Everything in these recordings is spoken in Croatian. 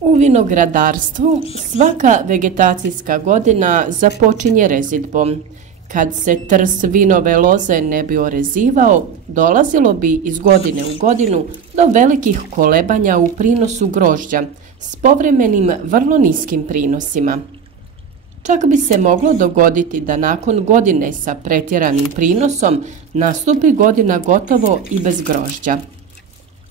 U vinogradarstvu svaka vegetacijska godina započinje rezidbom. Kad se trs vinove loze ne bi orezivao, dolazilo bi iz godine u godinu do velikih kolebanja u prinosu grožđa s povremenim vrlo niskim prinosima. Čak bi se moglo dogoditi da nakon godine sa pretjeranim prinosom nastupi godina gotovo i bez grožđa.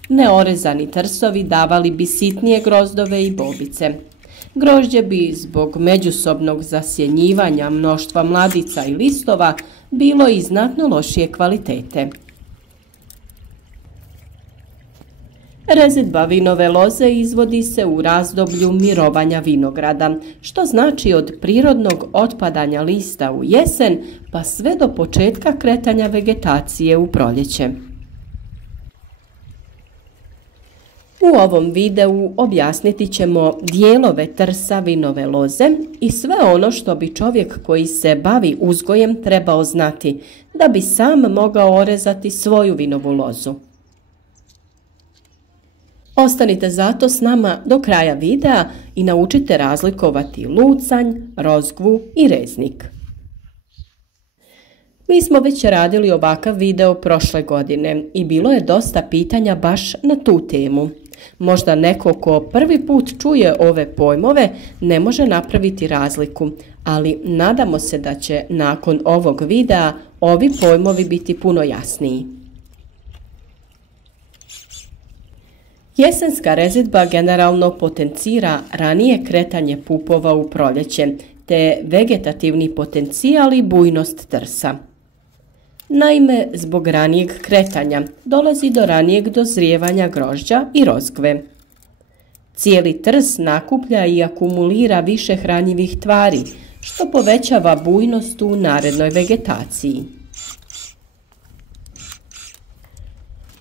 Neorezani trsovi davali bi sitnije grozdove i bobice. Grožđe bi zbog međusobnog zasjenjivanja mnoštva mladica i listova bilo i znatno lošije kvalitete. Rezidba vinove loze izvodi se u razdoblju mirovanja vinograda, što znači od prirodnog otpadanja lista u jesen pa sve do početka kretanja vegetacije u proljeće. U ovom videu objasniti ćemo dijelove trsa vinove loze i sve ono što bi čovjek koji se bavi uzgojem trebao znati da bi sam mogao orezati svoju vinovu lozu. Ostanite zato s nama do kraja videa i naučite razlikovati lucanj, rozgvu i reznik. Mi smo već radili ovakav video prošle godine i bilo je dosta pitanja baš na tu temu. Možda neko ko prvi put čuje ove pojmove ne može napraviti razliku, ali nadamo se da će nakon ovog videa ovi pojmovi biti puno jasniji. Jesenska rezidba generalno potencira ranije kretanje pupova u proljeće, te vegetativni potencijal i bujnost trsa. Naime, zbog ranijeg kretanja dolazi do ranijeg dozrijevanja grožđa i rozgve. Cijeli trs nakuplja i akumulira više hranjivih tvari, što povećava bujnost u narednoj vegetaciji.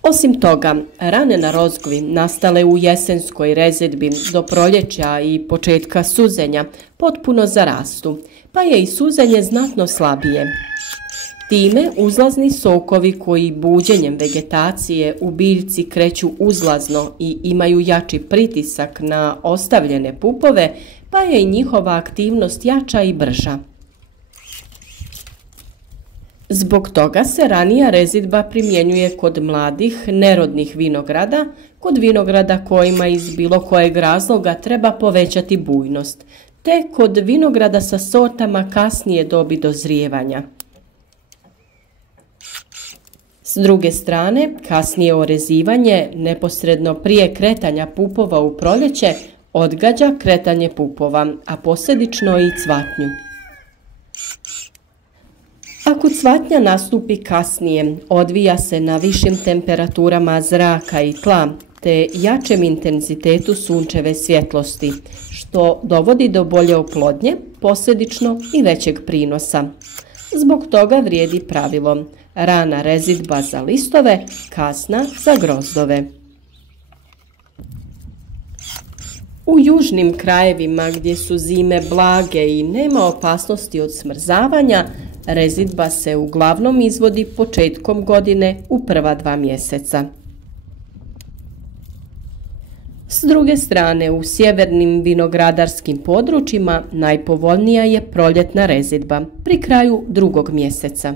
Osim toga, rane na rozgvi nastale u jesenskoj rezidbi do proljeća i početka suzenja potpuno zarastu, pa je i suzenje znatno slabije. Time uzlazni sokovi koji buđenjem vegetacije u biljci kreću uzlazno i imaju jači pritisak na ostavljene pupove, pa je i njihova aktivnost jača i brža. Zbog toga se ranija rezidba primjenjuje kod mladih, nerodnih vinograda, kod vinograda kojima iz bilo kojeg razloga treba povećati bujnost, te kod vinograda sa sortama kasnije dobi dozrijevanja. S druge strane, kasnije orezivanje, neposredno prije kretanja pupova u proljeće, odgađa kretanje pupova, a posljedično i cvatnju. Ako cvatnja nastupi kasnije, odvija se na višim temperaturama zraka i tla, te jačem intenzitetu sunčeve svjetlosti, što dovodi do bolje oplodnje, posljedično i većeg prinosa. Zbog toga vrijedi pravilo: rana rezidba za listove, kasna za grozdove. U južnim krajevima gdje su zime blage i nema opasnosti od smrzavanja, rezidba se uglavnom izvodi početkom godine u prva 2 mjeseca. S druge strane, u sjevernim vinogradarskim područjima najpovoljnija je proljetna rezidba pri kraju 2. mjeseca.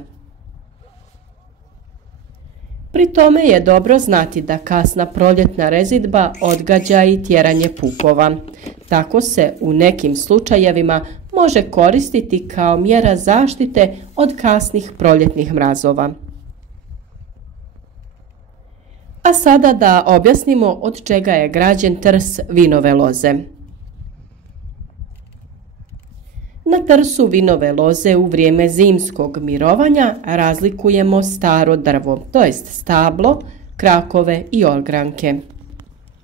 Pri tome je dobro znati da kasna proljetna rezidba odgađa i tjeranje pupova. Tako se u nekim slučajevima može koristiti kao mjera zaštite od kasnih proljetnih mrazova. A sada da objasnimo od čega je građen trs vinove loze. Na trsu vinove loze u vrijeme zimskog mirovanja razlikujemo staro drvo, to jest stablo, krakove i ogranke.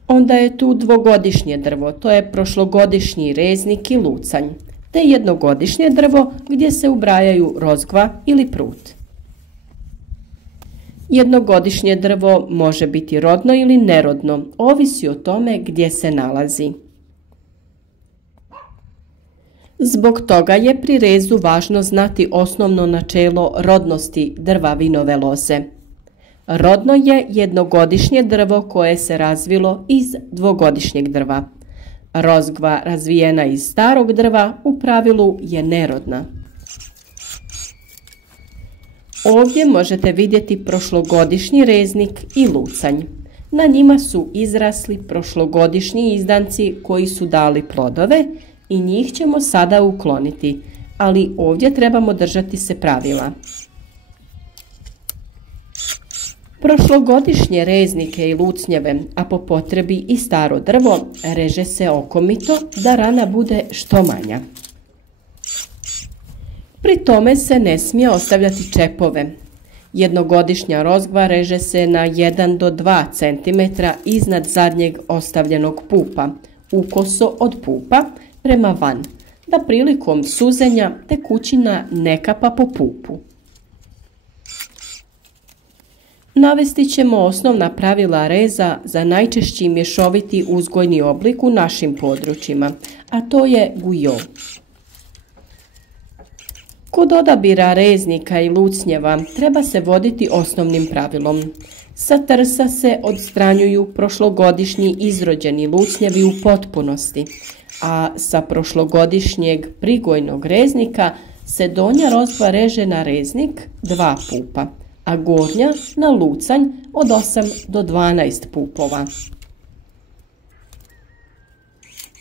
Onda je tu dvogodišnje drvo, to je prošlogodišnji reznik i lucanj, te jednogodišnje drvo gdje se ubrajaju rozgva ili prut. Jednogodišnje drvo može biti rodno ili nerodno, ovisi o tome gdje se nalazi. Zbog toga je pri rezu važno znati osnovno načelo rodnosti drva vinove loze. Rodno je jednogodišnje drvo koje se razvilo iz dvogodišnjeg drva. Rozgva razvijena iz starog drva u pravilu je nerodna. Ovdje možete vidjeti prošlogodišnji reznik i lucanj. Na njima su izrasli prošlogodišnji izdanci koji su dali plodove i njih ćemo sada ukloniti, ali ovdje trebamo držati se pravila. Prošlogodišnje reznike i lucnjeve, a po potrebi i staro drvo, reže se okomito da rana bude što manja. Pri tome se ne smije ostavljati čepove. Jednogodišnja rozgva reže se na 1 do 2 cm iznad zadnjeg ostavljenog pupa, ukoso od pupa prema van, da prilikom suzenja tekućina ne kapa po pupu. Navesti ćemo osnovna pravila reza za najčešći mješoviti uzgojni oblik u našim područjima, a to je guyot. Kod odabira reznika i lucnjeva treba se voditi osnovnim pravilom. Sa trsa se odstranjuju prošlogodišnji izrođeni lucnjevi u potpunosti, a sa prošlogodišnjeg prigojnog reznika se donja rozgva reže na reznik 2 pupa, a gornja na lucanj od 8 do 12 pupova.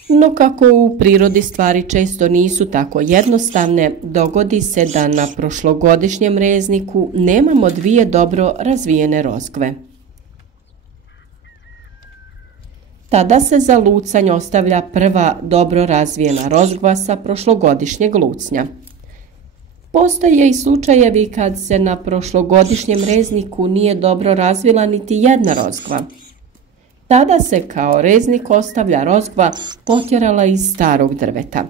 No kako u prirodi stvari često nisu tako jednostavne, dogodi se da na prošlogodišnjem rezniku nemamo 2 dobro razvijene rozgve. Tada se za lucanj ostavlja prva dobro razvijena rozgva sa prošlogodišnjeg lucnja. Postoje i slučajevi kad se na prošlogodišnjem rezniku nije dobro razvila niti jedna rozgva. Tada se kao reznik ostavlja rozgva potjerala iz starog drveta.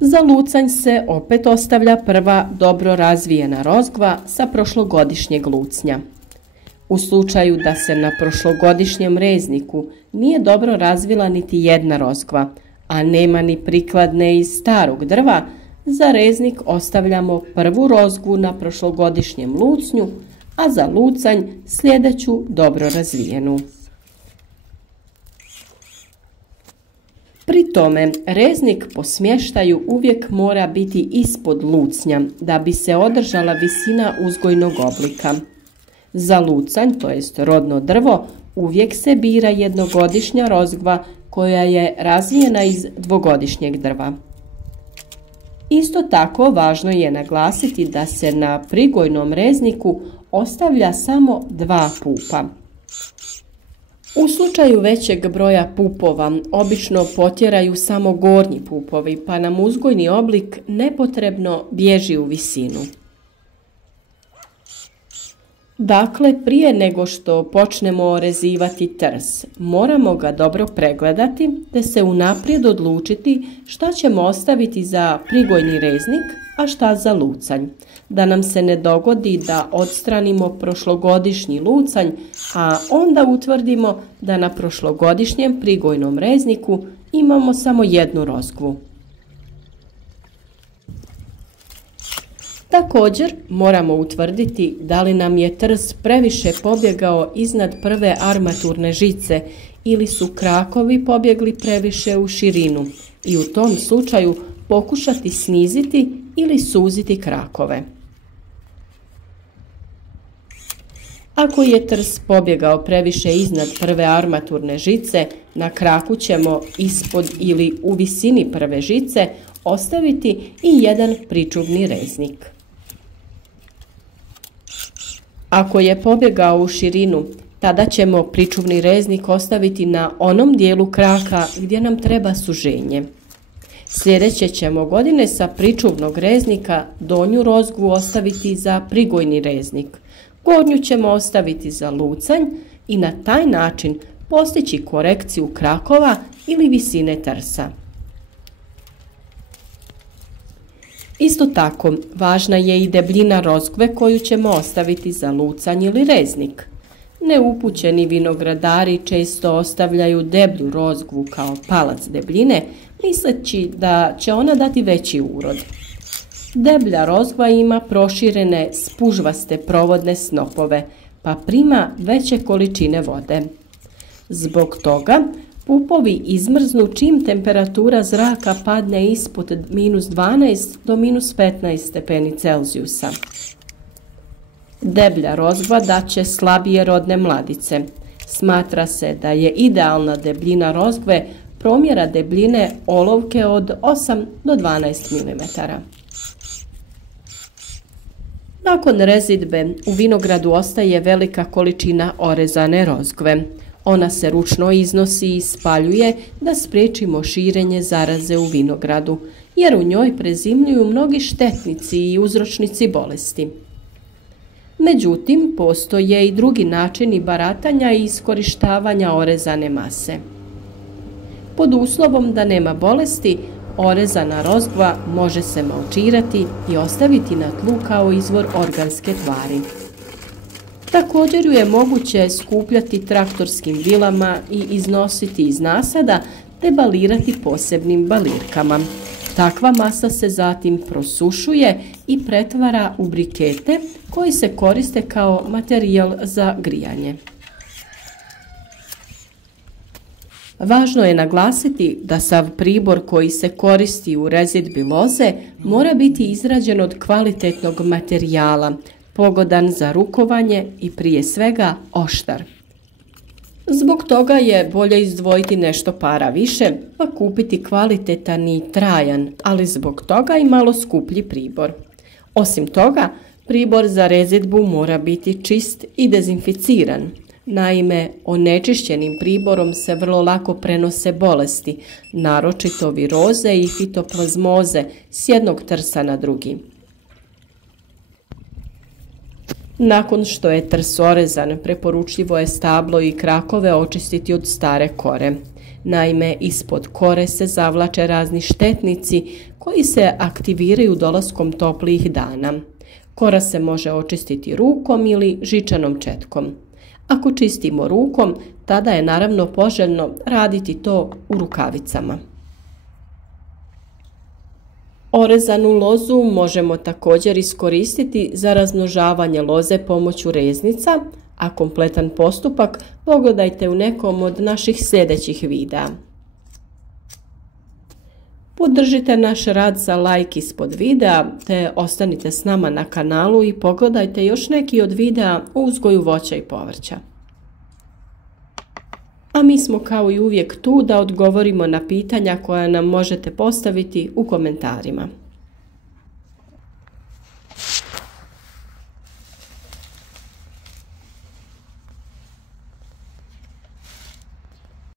Za lucanj se opet ostavlja prva dobro razvijena rozgva sa prošlogodišnjeg lucnja. U slučaju da se na prošlogodišnjem rezniku nije dobro razvila niti jedna rozgva, a nema ni prikladne iz starog drva, za reznik ostavljamo prvu rozgvu na prošlogodišnjem lucnju, a za lucanj sljedeću dobro razvijenu. Pri tome, reznik po smještaju uvijek mora biti ispod lucnja da bi se održala visina uzgojnog oblika. Za lucanj, to jest rodno drvo, uvijek se bira jednogodišnja rozgva koja je razvijena iz dvogodišnjeg drva. Isto tako važno je naglasiti da se na prigojnom rezniku ostavlja samo 2 pupa. U slučaju većeg broja pupova obično potjeraju samo gornji pupovi, pa nam uzgojni oblik nepotrebno bježi u visinu. Dakle, prije nego što počnemo orezivati trs, moramo ga dobro pregledati te se unaprijed odlučiti šta ćemo ostaviti za prigojni reznik, a šta za lucanj. Da nam se ne dogodi da odstranimo prošlogodišnji lucanj, a onda utvrdimo da na prošlogodišnjem prigojnom rezniku imamo samo jednu rozgvu. Također moramo utvrditi da li nam je trs previše pobjegao iznad prve armaturne žice ili su krakovi pobjegli previše u širinu i u tom slučaju pokušati sniziti ili suziti krakove. Ako je trs pobjegao previše iznad prve armaturne žice, na kraku ćemo ispod ili u visini prve žice ostaviti i jedan pričuvni reznik. Ako je pobjegao u širinu, tada ćemo pričuvni reznik ostaviti na onom dijelu kraka gdje nam treba suženje. Sljedeće ćemo godine sa pričuvnog reznika donju rozgvu ostaviti za prigojni reznik. Gornju ćemo ostaviti za lucanj i na taj način postići korekciju krakova ili visine trsa. Isto tako, važna je i debljina rozgve koju ćemo ostaviti za lucanj ili reznik. Neupućeni vinogradari često ostavljaju deblju rozgvu kao palac debljine, misleći da će ona dati veći urod. Deblja rozgva ima proširene spužvaste provodne snopove, pa prima veće količine vode. Zbog toga pupovi izmrznu čim temperatura zraka padne ispod -12 do -15 stepeni Celzijusa. Deblja rozgva daće slabije rodne mladice. Smatra se da je idealna debljina rozgve promjera debljine olovke od 8 do 12 mm. Nakon rezidbe u vinogradu ostaje velika količina orezane rozgve. Ona se ručno iznosi i spaljuje da spriječimo širenje zaraze u vinogradu, jer u njoj prezimljuju mnogi štetnici i uzročnici bolesti. Međutim, postoje i drugi načini baratanja i iskorištavanja orezane mase. Pod uslovom da nema bolesti, orezana rozgva može se malčirati i ostaviti na tlu kao izvor organske tvari. Također ju je moguće skupljati traktorskim vilama i iznositi iz nasada te balirati posebnim balirkama. Takva masa se zatim prosušuje i pretvara u brikete koji se koriste kao materijal za grijanje. Važno je naglasiti da sav pribor koji se koristi u rezidbi loze mora biti izrađen od kvalitetnog materijala, pogodan za rukovanje i prije svega oštar. Zbog toga je bolje izdvojiti nešto para više pa kupiti kvalitetan i trajan, ali zbog toga i malo skuplji pribor. Osim toga, pribor za rezidbu mora biti čist i dezinficiran. Naime, onečišćenim priborom se vrlo lako prenose bolesti, naročito viroze i fitoplazmoze s jednog trsa na drugi. Nakon što je trs orezan, preporučljivo je stablo i krakove očistiti od stare kore. Naime, ispod kore se zavlače razni štetnici koji se aktiviraju dolaskom toplijih dana. Kora se može očistiti rukom ili žičanom četkom. Ako čistimo rukom, tada je naravno poželjno raditi to u rukavicama. Orezanu lozu možemo također iskoristiti za razmnožavanje loze pomoću reznica, a kompletan postupak pogledajte u nekom od naših sljedećih videa. Podržite naš rad za like ispod videa te ostanite s nama na kanalu i pogledajte još neki od videa o uzgoju voća i povrća. A mi smo kao i uvijek tu da odgovorimo na pitanja koja nam možete postaviti u komentarima.